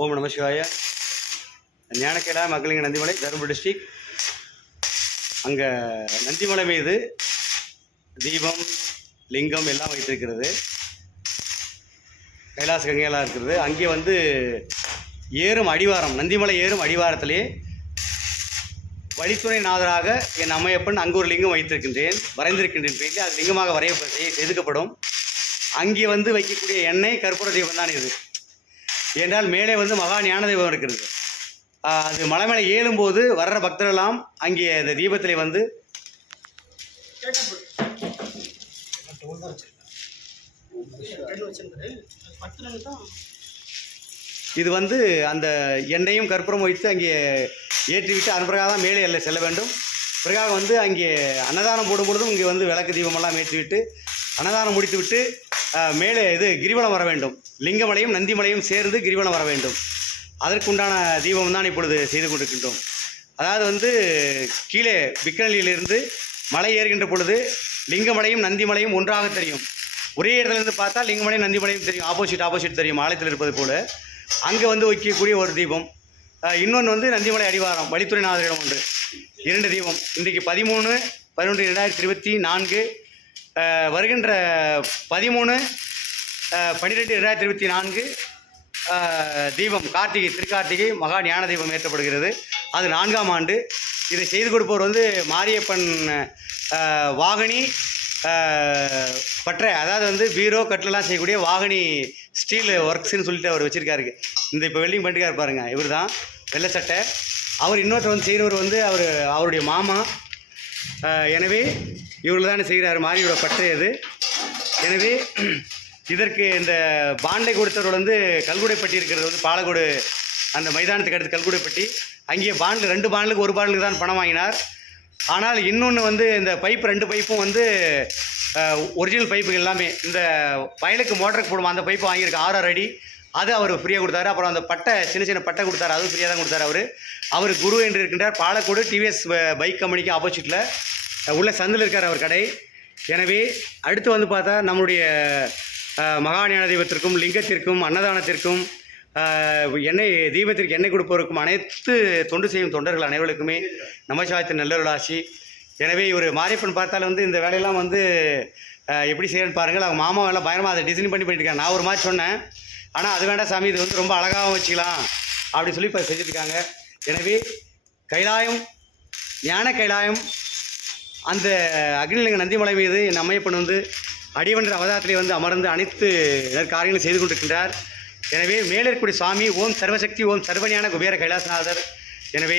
ஓம் நம சிவாய. ஞானக்கேலா மக்களிங்க நந்திமலை, தருமபுரி டிஸ்ட்ரிக். அங்கே நந்திமலை மீது தீபம், லிங்கம் எல்லாம் வைத்திருக்கிறது. கைலாச கங்கையெல்லாம் இருக்கிறது. அங்கே ஏறும் அடிவாரம், நந்திமலை ஏறும் அடிவாரத்திலே வழித்துணை நாதராக என் அம்மையப்பன் அங்கு ஒரு லிங்கம் வைத்திருக்கின்றேன், வரைந்திருக்கின்றேன். பேசி அது லிங்கமாக செதுக்கப்படும். அங்கே வைக்கக்கூடிய எண்ணெய் கற்பூர தீபம் தான் இது. என்றால் மேலே மகா ஞான தீபம் இருக்கிறது. அது மலை மேலே ஏழும்போது வர்ற பக்தர்களெல்லாம் அங்கே அந்த தீபத்தில் இது அந்த எண்ணெயும் கற்பூரம் வைத்து அங்கே ஏற்றிவிட்டு அதன் பிறகாக தான் மேலே எல்லை செல்ல வேண்டும். பிறகாக அங்கே அன்னதானம் போடும் பொழுதும் இங்கே விளக்கு தீபமெல்லாம் ஏற்றிவிட்டு அன்னதானம் முடித்துவிட்டு மேலே கிரிவலம் வர வேண்டும். லிங்கமலையும் நந்திமலையும் சேர்ந்து கிரிவலம் வர வேண்டும். அதற்குண்டான தீபம் தான் இப்பொழுது செய்து கொண்டிருக்கின்றோம். அதாவது கீழே பிக்கனலியிலிருந்து மலை ஏறுகின்ற பொழுது லிங்கமலையும் நந்திமலையும் ஒன்றாக தெரியும். ஒரே இடத்துலேருந்து பார்த்தா லிங்கமலையும் நந்திமலையும் தெரியும், ஆப்போசிட் தெரியும், ஆலயத்தில் இருப்பது போல். அங்கே வைக்கக்கூடிய ஒரு தீபம். இன்னொன்று நந்திமலை அடிவாரம் வழித்துறைநாதரிடம் ஒன்று, 2 தீபம். இன்றைக்கு 13/11/2024 வருகின்ற 13/12/2024 தீபம் கார்த்திகை, திருக்கார்த்திகை மகா ஞான தீபம் ஏற்றப்படுகிறது. அது 4ஆம் ஆண்டு. இதை செய்து கொடுப்பவர் மாரியப்பன் வாகனி பற்றை, அதாவது பீரோ கட்டிலெலாம் செய்யக்கூடிய வாகனி ஸ்டீல் ஒர்க்ஸ்ன்னு சொல்லிட்டு அவர் வச்சுருக்காரு. இப்போ வெல்டிங் பண்ணிட்டுக்காரு பாருங்க, இவர் தான் வெள்ளை சட்டை. அவர் இன்னொருத்தர் செய்கிறவர் அவருடைய மாமா. எனவே இவர்கள் தான் செய்கிறார். மாரியோட பற்றை அது. எனவே இதற்கு இந்த பாண்டை கொடுத்தவர் கல்குடைப்பட்டி இருக்கிறது, பாலக்கோடு அந்த மைதானத்துக்கு அடுத்து கல்குடைப்பட்டி. அங்கே பாண்டில் 2 பாண்டலுக்கு 1 பாண்டலுக்கு தான் பணம் வாங்கினார். ஆனால் இன்னொன்று இந்த பைப் 2 பைப்பும் ஒரிஜினல் பைப்புகள் எல்லாமே இந்த வயலுக்கு மோட்டருக்கு போடுவோம், அந்த பைப்பு வாங்கியிருக்கு 6 அடி. அது அவர் ஃப்ரீயாக கொடுத்தாரு. அப்புறம் அந்த பட்டை, சின்ன பட்டை கொடுத்தாரு, அதுவும் ஃப்ரீயாக தான் கொடுத்தாரு. அவர் குரு என்று இருக்கின்றார். பாலக்கோடு டிவிஎஸ் பைக் கம்பெனிக்கு ஆப்போசிட்டில் உள்ள சந்தில் இருக்கார் அவர் கடை. எனவே அடுத்து பார்த்தா நம்முடைய மகாஞான தீபத்திற்கும் லிங்கத்திற்கும் அன்னதானத்திற்கும் எண்ணெய் தீபத்திற்கு எண்ணெய் கொடுப்பவருக்கும் அனைத்து தொண்டு செய்யும் தொண்டர்கள் அனைவருக்குமே நமசிவாயத்தின் நல்லருளாசி. எனவே இவர் மாரியப்பன் பார்த்தால் இந்த வேலையெல்லாம் எப்படி செய்யணும்னு பாருங்கள். அவங்க மாமா எல்லாம் பயங்கரமாக அதை டிசைன் பண்ணிட்டு இருக்காங்க. நான் ஒரு மாதிரி சொன்னேன், ஆனால் அது வேண்டாம் சாமி, இது ரொம்ப அழகாகவும் வச்சுக்கலாம் அப்படின்னு சொல்லி இப்போ செஞ்சுருக்காங்க. எனவே கைலாயம், ஞான கைலாயம், அந்த அக்னிலிங்க நந்திமலை மீது என் அம்மையப்பன் அடிவன்ற அவதாரத்திலே அமர்ந்து அனைத்து காரியங்களும் செய்து கொண்டிருக்கின்றார். எனவே மேலே இருக்கக்கூடிய சுவாமி ஓம் சர்வசக்தி, ஓம் சர்வஞான குபேர கைலாசநாதர். எனவே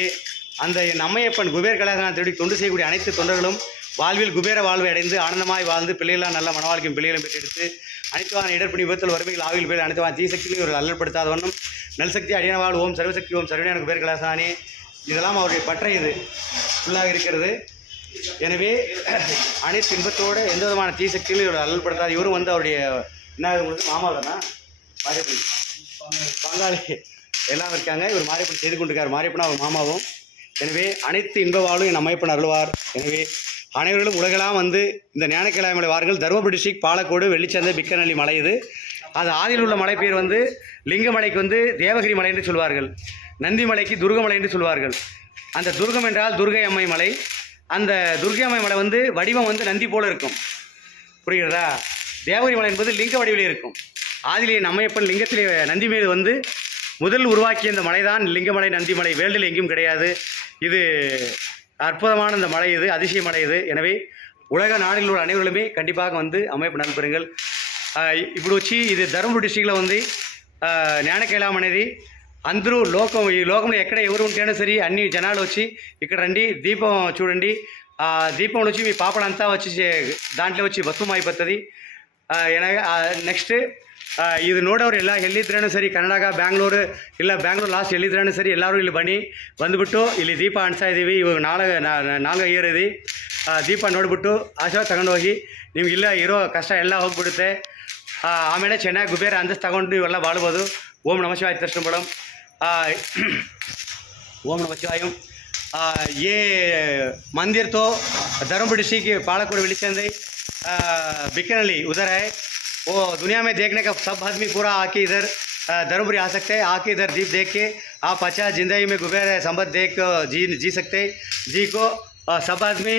அந்த என் அம்மையப்பன் குபேர கைலாசநாதரை தொண்டு செய்யக்கூடிய அனைத்து தொண்டர்களும் வாழ்வில் குபேர வாழ்வை அடைந்து ஆனந்தமாய் வாழ்ந்து பிள்ளைகளாம் நல்ல மனவாழ்க்கையும் பிள்ளைகளும் பெற்றெடுத்து அனைத்துவான இடர்பணி விபத்தில் வறுமைகள் ஆவில் பேர் அனைத்துவான தீசக்தியிலும் ஒரு அல்லல்படுத்தாத வண்ணம் நல்சக்தி அடியான வாழ் ஓம் சர்வசக்தி, ஓம் சர்வஞான குபேர கைலாசனானே. இதெல்லாம் அவருடைய பற்றை ஃபுல்லாக இருக்கிறது. எனவே அனைத்து இன்பத்தோடு எந்த விதமான தீசக்தியிலும் இவர் அல்லல்படுத்தாது. இவரும் அவருடைய என்ன உங்களுக்கு மாமாவதானா மாரியப்பன் பங்காளி எல்லாம் இருக்காங்க. இவர் மாரியப்பன் செய்து கொண்டிருக்கார். மாரியப்பனா அவர் மாமாவும். எனவே அனைத்து இன்ப வாழும் என் அம்மையப்பன் அருள்வார். எனவே அனைவர்களும் உலகெல்லாம் இந்த ஞானக்கேலாய மலை வாருங்கள். தருமபுரி டிஸ்ட்ரிக், பாலக்கோடு, வெள்ளிச்சந்தை, பிக்கனல்லி மலை இது. அது ஆதியில் உள்ள மலை பேர் லிங்கமலைக்கு தேவகிரி மலை என்று சொல்வார்கள். நந்திமலைக்கு துர்கமலை என்று சொல்வார்கள். அந்த துர்கம் என்றால் துர்கை அம்மை மலை. அந்த துர்கை அம்மை மலை வடிவம் நந்தி போல இருக்கும். புரிகிறதா? தேவகிரி மலை என்பது லிங்க வடிவிலே இருக்கும். ஆதிலே நம்மையப்பன் லிங்கத்திலே நந்தி மீது முதல் உருவாக்கிய இந்த மலை தான் லிங்கமலை, நந்திமலை. வேல்டில் எங்கேயும் கிடையாது. இது அற்புதமான இந்த மலை, இது அதிசய மலை இது. எனவே உலக நாடுகளில் உள்ள அனைவர்களுமே கண்டிப்பாக అమ్మాయి నలుపురంగల్ ఇప్పుడు వచ్చి ఇది ధర్మపురి డిస్ట్రిక్ట్లో ఉంది. జ్ఞానకైలాయం అనేది అందరూ ఈ లోకంలో ఎక్కడ ఎవరు ఉంటేనో సరే అన్ని జనాలు వచ్చి ఇక్కడ రండి, దీపం చూడండి. ఆ దీపంలో వచ్చి మీ పాపడంతా వచ్చి దాంట్లో వచ్చి ಭಸ್ಮ అయిపోతుంది. ನೆಕ್ಸ್ಟ್ ಇದು ನೋಡೋರು ಎಲ್ಲ ಎಲ್ಲಿದ್ರೂ ಸರಿ, ಕನ್ನಡಾಗ ಬ್ಯಾಂಗ್ಳೂರು ಇಲ್ಲ ಬ್ಯಾಂಗ್ಳೂರು ಲಾಸ್ಟ್ ಎಲ್ಲಿದ್ರೂ ಸರಿ ಎಲ್ಲರೂ ಇಲ್ಲಿ ಬಂದುಬಿಟ್ಟು ಇಲ್ಲಿ ದೀಪ ಅಂಟಿಸ್ತಾ ಇದ್ದೀವಿ. ಇವಾಗ 4 ಇಯರ್ ಇದೆ. ದೀಪ ನೋಡಿಬಿಟ್ಟು ಆಶೀರ್ವಾದ ತಗೊಂಡು ಹೋಗಿ, ನಿಮ್ಗೆ ಇಲ್ಲ ಇರೋ ಕಷ್ಟ ಎಲ್ಲ ಹೋಗ್ಬಿಡುತ್ತೆ. ಆಮೇಲೆ ಚೆನ್ನಾಗಿ ಕುಬೇರ ಅಂದಸ್ ತಗೊಂಡು ನೀವೆಲ್ಲ ಬಾಳ್ಬೋದು. ಓಂ ನಮ ಶಿವಾಯ ದರ್ಶನ ಮೇಡಮ್. ओम नमः शिवाय। ये मंदिर तो धर्मपुर डिस्ट्रिक्ट के पालकोड वेलिचंदी बिकनली उधर है। वो दुनिया में देखने का सब आदमी पूरा आके इधर धर्मपुरी आ सकते हैं, आके इधर दीप देख के आप अच्छा ज़िंदगी में कुबेर संपत देख जी सकते हैं। जी को सब आदमी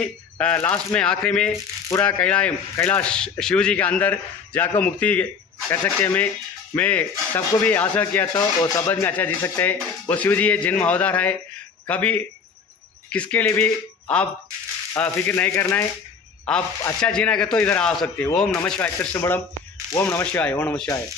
लास्ट में आखिरी में पूरा कैलाश शिव जी के अंदर जाकर मुक्ति कर सकते हैं। मैं सबको भी आशा किया तो वो सब आदमी अच्छा जी सकते हैं। वो शिव जी ये जन्म अवतार है, कभी किसके लिए भी आप फिक्र नहीं करना है। आप अच्छा जीना है तो इधर आ सकते हैं। ओम नमः शिवाय कृष्ण बड़म। ओम नमः शिवाय, ओम नमः शिवाय।